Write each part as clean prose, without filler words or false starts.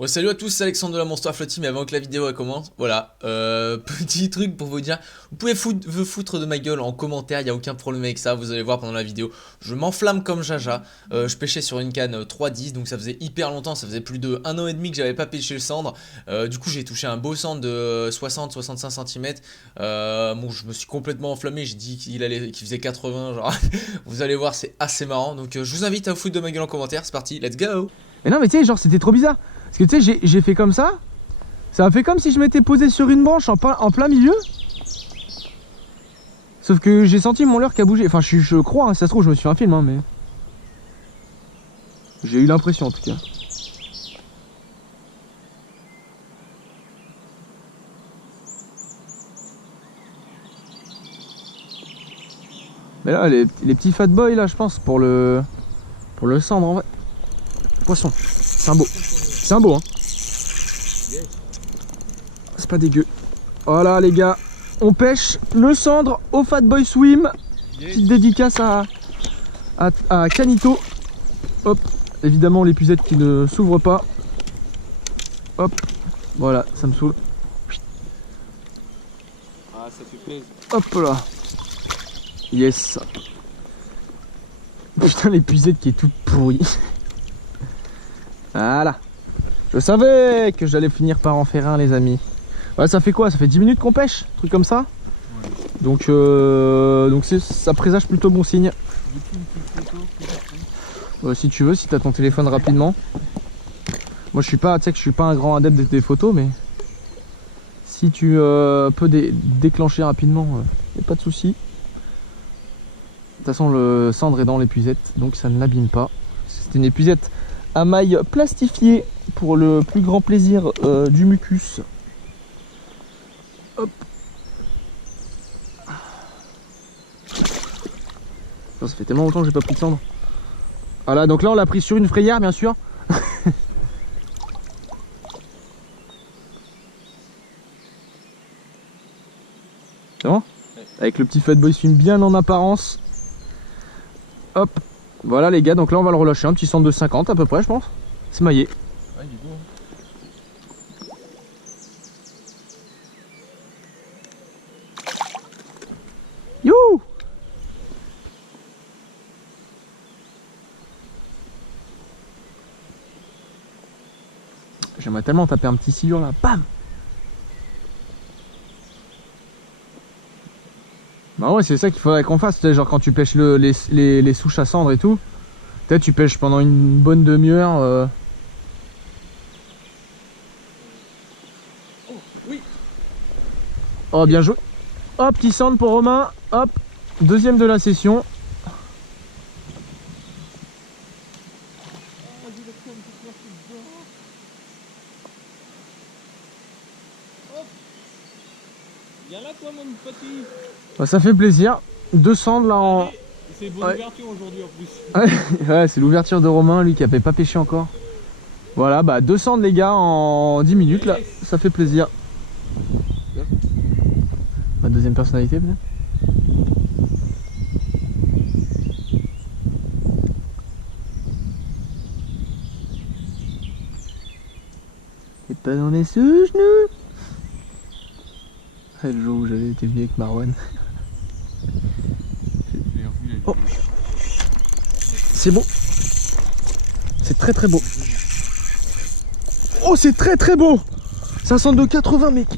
Ouais, salut à tous, c'est Alexandre de la Monster Float Team. Mais avant que la vidéo elle commence, voilà, petit truc pour vous dire, vous pouvez vous foutre de ma gueule en commentaire, il n'y a aucun problème avec ça, vous allez voir pendant la vidéo, je m'enflamme comme Jaja. Je pêchais sur une canne 3,10, donc ça faisait hyper longtemps, ça faisait plus de 1 an et demi que j'avais pas pêché le cendre. Du coup j'ai touché un beau cendre de 60-65 cm. Bon, je me suis complètement enflammé, j'ai dit qu'il faisait 80, genre, vous allez voir, c'est assez marrant. Donc je vous invite à vous foutre de ma gueule en commentaire, c'est parti, let's go. Mais non, mais tu sais, genre c'était trop bizarre. Parce que tu sais, j'ai fait comme ça. Ça a fait comme si je m'étais posé sur une branche en plein milieu. Sauf que j'ai senti mon leurre qui a bougé. Enfin, je crois, hein, si ça se trouve, je me suis fait un film, hein, mais. J'ai eu l'impression en tout cas. Mais là, les petits fat boys, là, je pense, pour le cendre en vrai. Poisson, c'est un beau. C'est un beau, hein. C'est pas dégueu. Voilà, les gars, on pêche le cendre au Fat Boy Swim. Petite dédicace à Canito. Hop, évidemment, l'épuisette qui ne s'ouvre pas. Hop, voilà, ça me saoule. Ah, ça fait plaisir. Hop là. Yes. Putain, l'épuisette qui est toute pourrie. Voilà. Je savais que j'allais finir par en faire un, les amis. Ouais, ça fait quoi? Ça fait 10 minutes qu'on pêche, un truc comme ça. Ouais. Donc ça présage plutôt bon signe. Si tu veux, si tu as ton téléphone rapidement. Moi je suis pas, tu sais que je suis pas un grand adepte des photos, mais si tu peux déclencher rapidement, y a pas de souci. De toute façon, le cendre est dans l'épuisette, donc ça ne l'abîme pas. C'est une épuisette à maille plastifiée pour le plus grand plaisir du mucus. Hop. Ça fait tellement longtemps que j'ai pas pris de cendre. Voilà, donc là on l'a pris sur une frayère, bien sûr. C'est bon? Avec le petit Fat Boy Swim bien en apparence. Hop. Voilà les gars, donc là on va le relâcher, un petit centre de 50 à peu près, je pense. C'est maillé. Ouais, du coup. Youhou! J'aimerais tellement taper un petit silure là, bam! Bah ouais, c'est ça qu'il faudrait qu'on fasse, genre quand tu pêches les souches à cendre et tout. Peut-être tu pêches pendant une bonne demi-heure. Oh, oui. Oh, bien joué. Hop, petit cendre pour Romain. Hop, deuxième de la session. Viens là, toi, mon petit. Bah, ça fait plaisir. Deux cendres là en. C'est bonne ouverture aujourd'hui en plus. Ouais, c'est l'ouverture de Romain, lui qui avait pas pêché encore. Voilà, bah 2 cendres les gars en 10 minutes là. Ça fait plaisir. Ma deuxième personnalité peut-être. Et pas dans les souches, nous. Le jour où j'avais été venu avec Marwan. Oh. C'est beau. C'est très très beau. Oh, c'est très très beau. C'est un centre de 80, mec.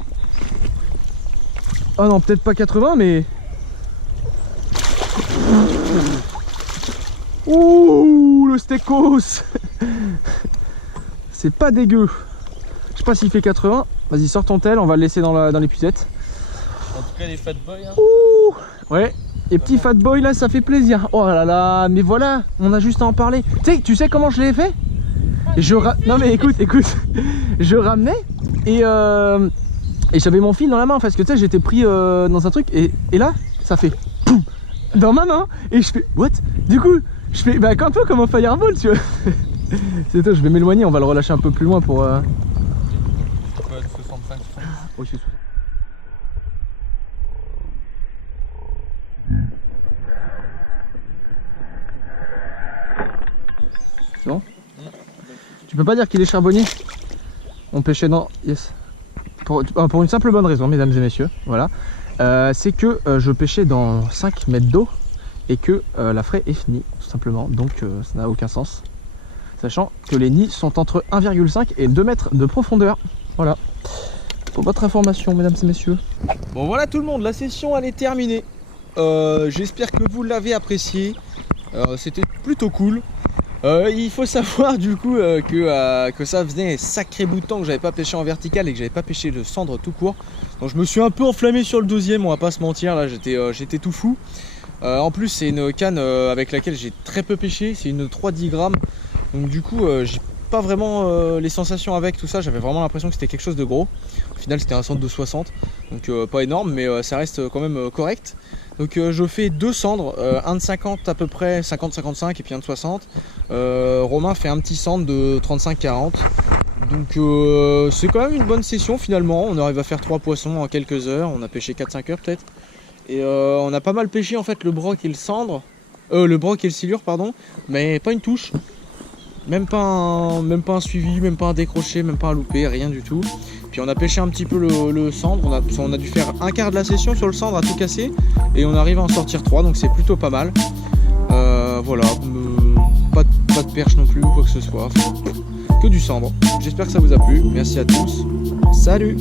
Ah non, peut-être pas 80, mais... Ouh, le steakos. C'est pas dégueu. Je sais pas s'il fait 80. Vas-y, sors ton tel, on va le laisser dans l'épuisette. En tout cas, les fat boys. Hein. Ouh, ouais. Les petits fat boys là, ça fait plaisir. Oh là là, mais voilà, on a juste à en parler. Tu sais comment je l'ai fait? Non mais écoute, je ramenais et j'avais mon fil dans la main parce que tu sais, j'étais pris dans un truc et là, ça fait poum dans ma main et je fais what? Du coup, je fais bah un peu comme un fireball, tu vois. C'est toi, je vais m'éloigner, on va le relâcher un peu plus loin pour. Ouais, 65. Oh, c'est bon. Tu peux pas dire qu'il est charbonnier? On pêchait dans... Yes. Pour une simple bonne raison, mesdames et messieurs. Voilà. C'est que je pêchais dans 5 mètres d'eau et que la fraie est finie, tout simplement. Donc ça n'a aucun sens. Sachant que les nids sont entre 1,5 et 2 mètres de profondeur. Voilà. Pour votre information, mesdames et messieurs. Bon voilà tout le monde, la session elle est terminée. J'espère que vous l'avez apprécié. C'était plutôt cool. Il faut savoir du coup que ça faisait un sacré bout de temps que j'avais pas pêché en vertical et que j'avais pas pêché le cendre tout court. Donc je me suis un peu enflammé sur le deuxième, on va pas se mentir, là j'étais tout fou. En plus c'est une canne avec laquelle j'ai très peu pêché, c'est une 3-10 grammes. Donc du coup j'ai pas vraiment les sensations avec tout ça, j'avais vraiment l'impression que c'était quelque chose de gros. Au final c'était un centre de 60, donc pas énorme mais ça reste quand même correct. Donc je fais 2 cendres, un de 50 à peu près, 50-55 et puis un de 60. Romain fait un petit centre de 35-40. Donc c'est quand même une bonne session finalement. On arrive à faire 3 poissons en quelques heures. On a pêché 4-5 heures peut-être. Et on a pas mal pêché en fait le broc et le cendre. Le broc et le silure pardon. Mais pas une touche. Même pas un suivi, même pas un décroché, même pas un loupé, rien du tout. Puis on a pêché un petit peu le cendre, on a dû faire un quart de la session sur le cendre à tout casser. Et on arrive à en sortir 3, donc c'est plutôt pas mal. Voilà, pas de perche non plus ou quoi que ce soit. Enfin, que du cendre. J'espère que ça vous a plu, merci à tous. Salut!